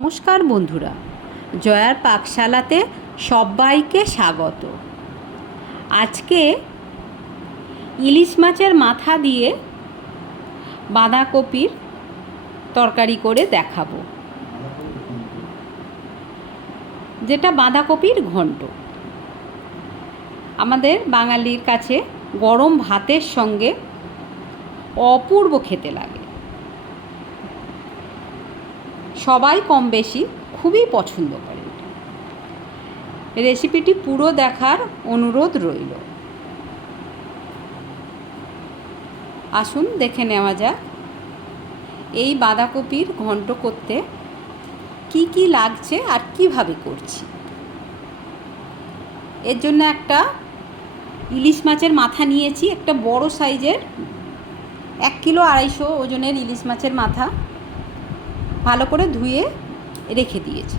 নমস্কার বন্ধুরা, জয়ার পাকশালাতে সবাইকে স্বাগত। আজকে ইলিশ মাছের মাথা দিয়ে বাঁধাকপির তরকারি করে দেখাবো, যেটা বাঁধাকপির ঘন্ট। আমাদের বাঙালির কাছে গরম ভাতের সঙ্গে অপূর্ব খেতে লাগে। সবাই কম বেশি খুবই পছন্দ করে। রেসিপিটি পুরো দেখার অনুরোধ রইল। আসুন দেখে নেওয়া যাক এই বাঁধাকপির ঘন্ট করতে কি কি লাগছে আর কিভাবে করছি। এর জন্য একটা ইলিশ মাছের মাথা নিয়েছি, একটা বড় সাইজের 1 কিলো 250 ওজনের ইলিশ মাছের মাথা ভালো করে ধুয়ে রেখে দিয়েছি।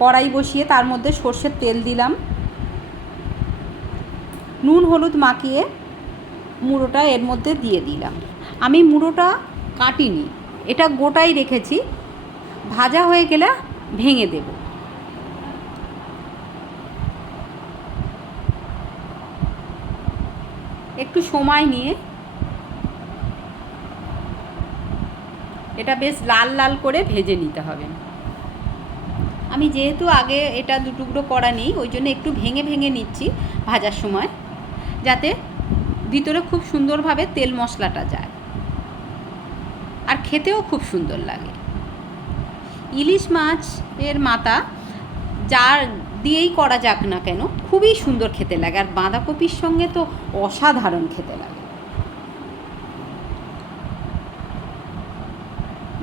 কড়াই বসিয়ে তার মধ্যে সর্ষের তেল দিলাম, নুন হলুদ মাখিয়ে মুড়োটা এর মধ্যে দিয়ে দিলাম। আমি মুড়োটা কাটিনি, এটা গোটাই রেখেছি, ভাজা হয়ে গেলে ভেঙে দেব। একটু সময় নিয়ে এটা বেশ লাল লাল করে ভেজে নিতে হবে। আমি যেহেতু আগে এটা 2 টুকরো করা নেই, ওই জন্য একটু ভেঙে ভেঙে নিচ্ছি ভাজার সময়, যাতে ভিতরে খুব সুন্দরভাবে তেল মশলাটা যায় আর খেতেও খুব সুন্দর লাগে। ইলিশ মাছের মাথা যার দিয়েই করা যাক না কেন খুবই সুন্দর খেতে লাগে, আর বাঁধাকপির সঙ্গে তো অসাধারণ খেতে লাগে।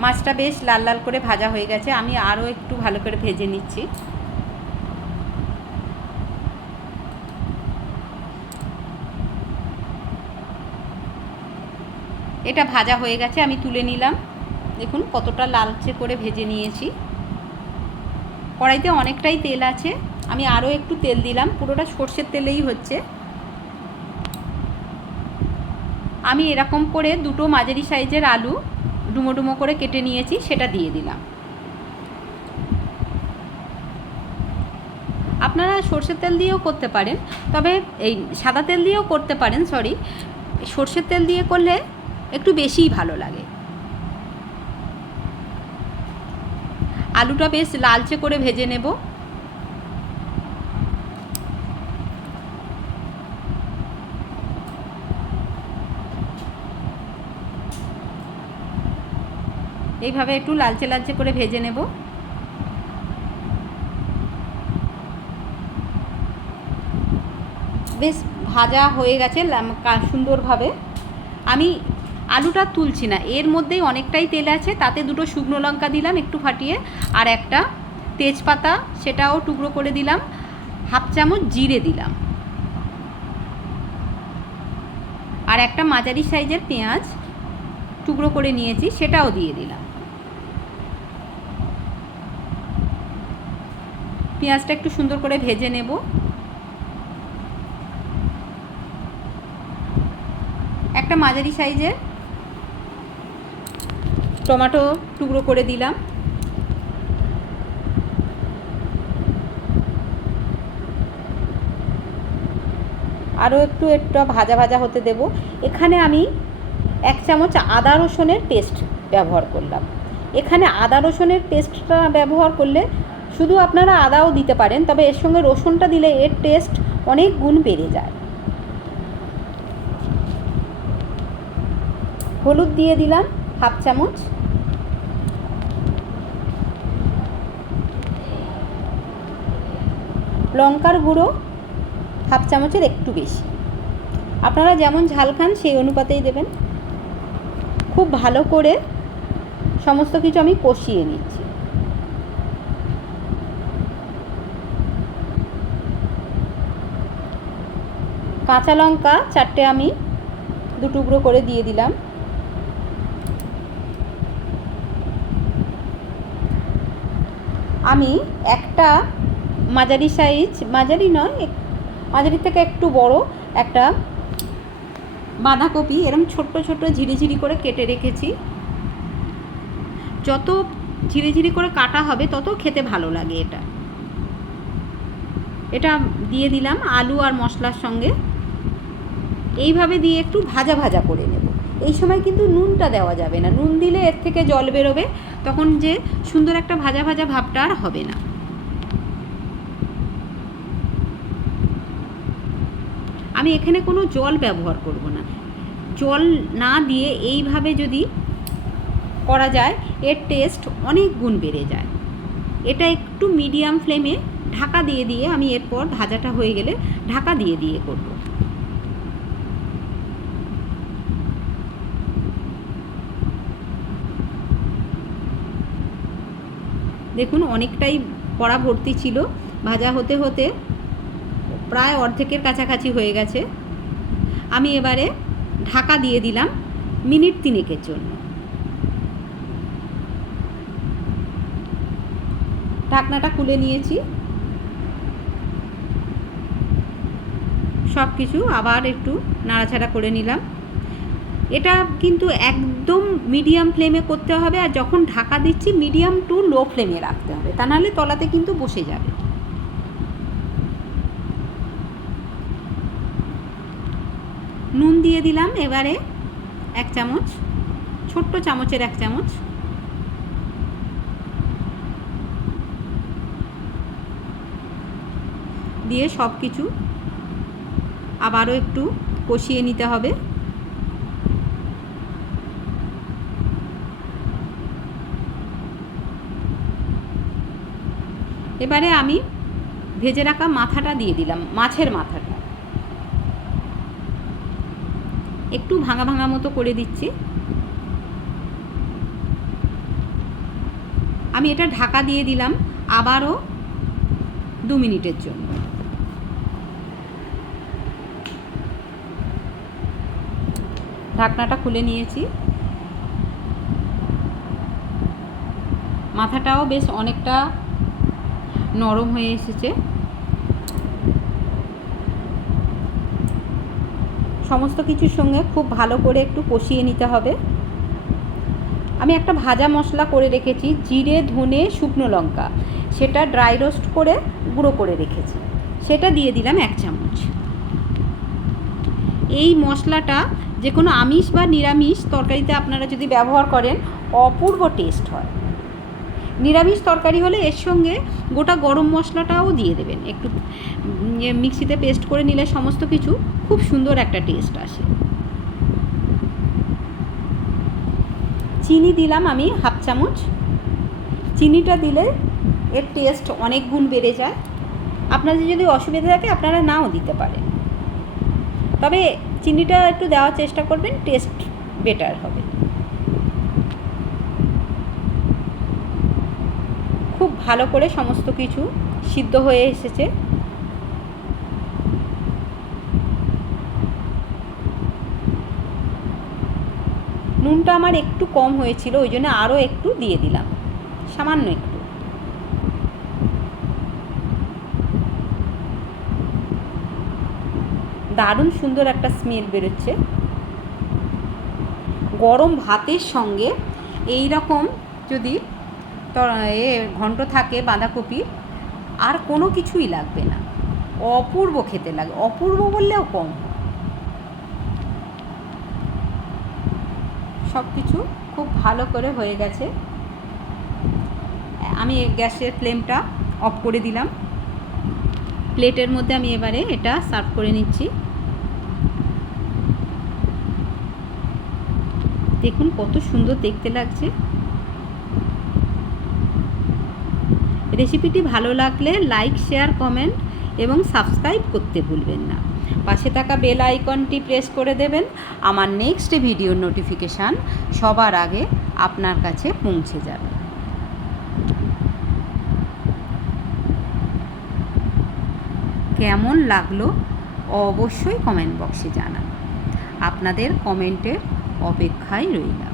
মাছটা বেশ লাল লাল করে ভাজা হয়ে গেছে, আমি আরও একটু ভালো করে ভেজে নিচ্ছি। এটা ভাজা হয়ে গেছে, আমি তুলে নিলাম। দেখুন কতটা লালচে করে ভেজে নিয়েছি। কড়াইতে অনেকটাই তেল আছে, আমি আরও একটু তেল দিলাম, পুরোটা সর্ষের তেলেই হচ্ছে। আমি এরকম করে 2টো মাঝারি সাইজের আলু ডুমো ডুমো করে কেটে নিয়েছি, সেটা দিয়ে দিলাম। আপনারা সর্ষের তেল দিয়েও করতে পারেন, তবে এই সাদা তেল দিয়েও করতে পারেন, সর্ষের তেল দিয়ে করলে একটু বেশিই ভালো লাগে। আলুটা বেশ লালচে করে ভেজে নেব। এইভাবে একটু লালচে লালচে করে ভেজে নেব। বেশ ভাজা হয়ে গেছে সুন্দরভাবে। আমি আলুটা তুলছি না, এর মধ্যেই অনেকটাই তেল আছে, তাতে 2টো শুকনো লঙ্কা দিলাম একটু ফাটিয়ে, আর একটা তেজপাতা সেটাও টুকরো করে দিলাম, 1/2 চামচ জিরে দিলাম, আর একটা মাঝারি সাইজের পেঁয়াজ টুকরো করে নিয়েছি সেটাও দিয়ে দিলাম। পেঁয়াজটা একটু সুন্দর করে ভেজে নেব। একটা মাঝারি সাইজের টমেটো টুকরো করে দিলাম। আরও একটু ভাজা ভাজা হতে দেব। এখানে আমি 1 চামচ আদা রসুনের পেস্ট ব্যবহার করলাম। এখানে আদা রসুনের পেস্টটা ব্যবহার করলে শুধু আপনারা আদাও দিতে পারেন, তবে এর সঙ্গে রসুনটা দিলে এর টেস্ট অনেক গুণ বেড়ে যায়। হলুদ দিয়ে দিলাম 1/2 চামচ, লঙ্কার গুঁড়ো 1/2 চামচের একটু বেশি, আপনারা যেমন ঝাল খান সেই অনুপাতেই দেবেন। খুব ভালো করে সমস্ত কিছু আমি কষিয়ে নিচ্ছি। কাঁচা লঙ্কা 4টে আমি 2 টুকরো করে দিয়ে দিলাম। আমি একটা মাঝারি সাইজ, মাঝারি নয়, মাঝারির থেকে একটু বড় একটা বাঁধাকপি এরকম ছোট্ট ছোট্ট ঝিরি ঝিরি করে কেটে রেখেছি, যত ঝিরিঝিরি করে কাটা হবে তত খেতে ভালো লাগে। এটা দিয়ে দিলাম আলু আর মশলার সঙ্গে। এইভাবে দিয়ে একটু ভাজা ভাজা করে নেব। এই সময় কিন্তু নুনটা দেওয়া যাবে না, নুন দিলে এর থেকে জল বেরোবে, তখন যে সুন্দর একটা ভাজা ভাজা ভাবটা আর হবে না। আমি এখানে কোনো জল ব্যবহার করব না। জল না দিয়ে এইভাবে যদি করা যায় এর টেস্ট অনেক গুণ বেড়ে যায়। এটা একটু মিডিয়াম ফ্লেমে ঢাকা দিয়ে দিয়ে আমি এরপর ভাজাটা হয়ে গেলে ঢাকা দিয়ে দিয়ে করব। দেখুন অনেকটাই কড়া ভর্তি ছিল, ভাজা হতে হতে প্রায় অর্ধেকের কাছাকাছি হয়ে গেছে। আমি এবারে ঢাকা দিয়ে দিলাম মিনিট 3 জন্য। ঢাকনাটা খুলে নিয়েছি। সব কিছু আবার একটু নাড়াচাড়া করে নিলাম। এটা কিন্তু একদম মিডিয়াম ফ্লেমে করতে হবে, আর যখন ঢাকা দিচ্ছি মিডিয়াম টু লো ফ্লেমে রাখতে হবে, তা নাহলে তলাতে কিন্তু বসে যাবে। নুন দিয়ে দিলাম এবারে 1 চামচ, ছোট্ট চামচের 1 চামচ। দিয়ে সব কিছু আবারও একটু কষিয়ে নিতে হবে। এবারে আমি ভেজে রাখা মাথাটা দিয়ে দিলাম, মাছের মাথাটা একটু ভাঙা ভাঙা মতো করে দিচ্ছি। আমি এটা ঢাকা দিয়ে দিলাম আবারও 2 মিনিটের জন্য। ঢাকনাটা খুলে নিয়েছি। মাথাটাও বেশ অনেকটা নরম হয়ে এসেছে। সমস্ত কিছুর সঙ্গে খুব ভালো করে একটু কষিয়ে নিতে হবে। আমি একটা ভাজা মশলা করে রেখেছি, জিরে, ধনে, শুকনো লঙ্কা, সেটা ড্রাই রোস্ট করে গুঁড়ো করে রেখেছি, সেটা দিয়ে দিলাম 1 চামচ। এই মশলাটা যে কোনো আমিষ বা নিরামিষ তরকারিতে আপনারা যদি ব্যবহার করেন অপূর্ব টেস্ট হয়। নিরামিষ তরকারি হলে এর সঙ্গে গোটা গরম মশলাটাও দিয়ে দেবেন, একটু মিক্সিতে পেস্ট করে নিলে সমস্ত কিছু খুব সুন্দর একটা টেস্ট আসে। চিনি দিলাম আমি 1/2 চামচ। চিনিটা দিলে এর টেস্ট অনেক গুণ বেড়ে যায়। আপনাদের যদি অসুবিধা থাকে আপনারা নাও দিতে পারেন, তবে চিনিটা একটু দেওয়ার চেষ্টা করবেন, টেস্ট বেটার হবে। খুব ভালো করে সমস্ত কিছু সিদ্ধ হয়ে এসেছে। নুনটা আমার একটু কম হয়েছিল, ওই জন্য আরও একটু দিয়ে দিলাম, সামান্য একটু। দারুণ সুন্দর একটা স্মেল বেরোচ্ছে। গরম ভাতের সঙ্গে এই রকম যদি ঘন্ট থাকে বাঁধাকপির, আর কোনো কিছুই লাগবে না, অপূর্ব খেতে লাগে, অপূর্ব বললেও কম। সব কিছু খুব ভালো করে হয়ে গেছে। আমি গ্যাসের ফ্লেমটা অফ করে দিলাম। প্লেটের মধ্যে আমি এবারে এটা সার্ভ করে নিচ্ছি। দেখুন কত সুন্দর দেখতে লাগছে। রেসিপিটি ভালো লাগলে লাইক, শেয়ার, কমেন্ট এবং সাবস্ক্রাইব করতে ভুলবেন না। পাশে থাকা বেল আইকনটি প্রেস করে দেবেন, আমার নেক্সট ভিডিওর নোটিফিকেশান সবার আগে আপনার কাছে পৌঁছে যাবে। কেমন লাগলো অবশ্যই কমেন্ট বক্সে জানান। আপনাদের কমেন্টের অপেক্ষায় রইলাম।